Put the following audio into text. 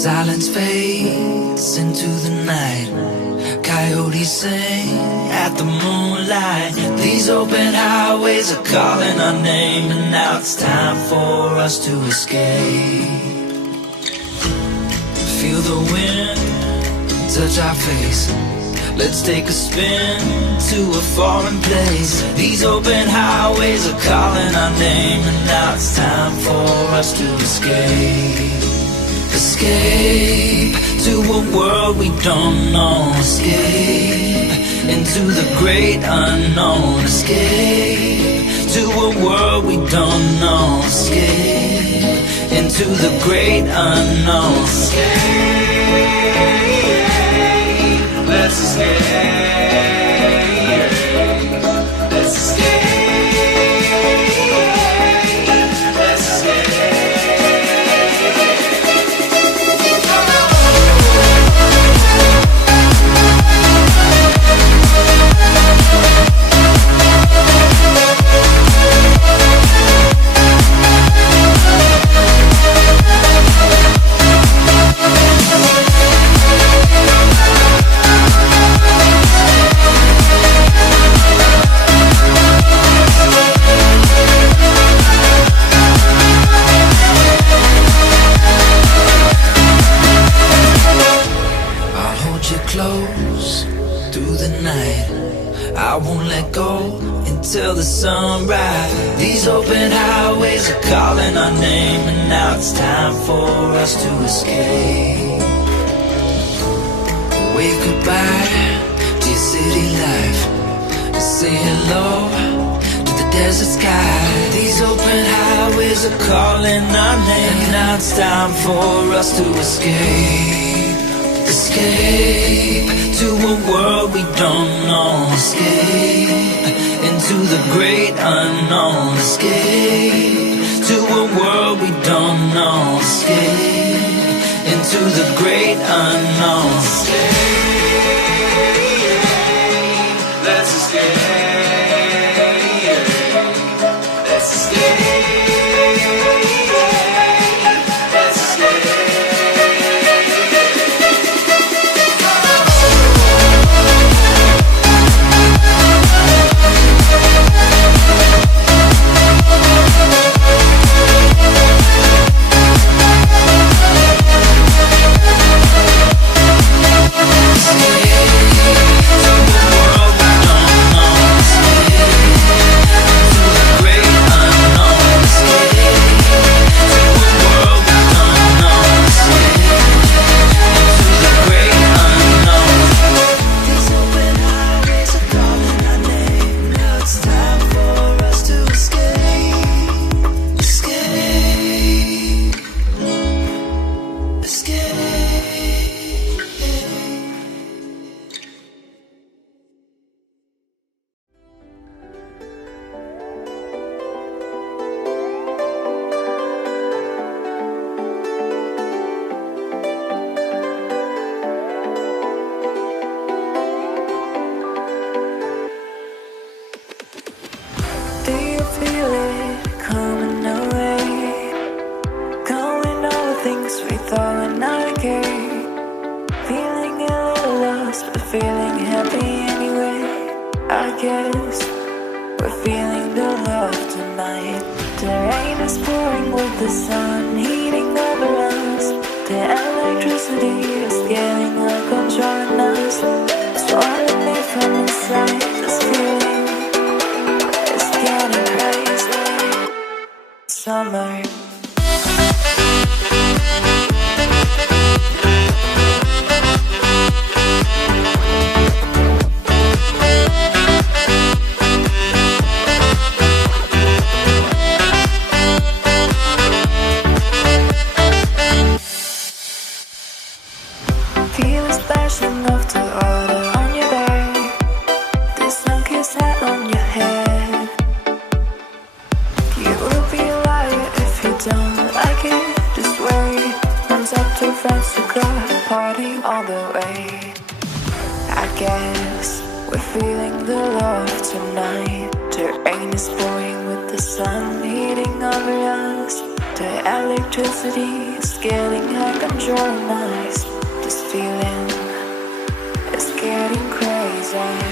Silence fades into the night. Coyotes sing at the moonlight. These open highways are calling our name, and now it's time for us to escape. Feel the wind touch our face. Let's take a spin to a foreign place. These open highways are calling our name, and now it's time for us to escape. Escape to a world we don't know. Escape into the great unknown. Escape to a world we don't know. Escape into the great unknown. Escape. Let's escape. Let's escape. Let's escape. Till the sunrise. These open highways are calling our name, and now it's time for us to escape. Wave goodbye to your city life, and say hello to the desert sky. These open highways are calling our name, and now it's time for us to escape. Escape to a world we don't know. Escape into the great unknown. Escape to a world we don't know. Escape into the great unknown. Escape. Let's escape. Let's escape. The electricity is getting uncontrolled. This feeling is getting crazy.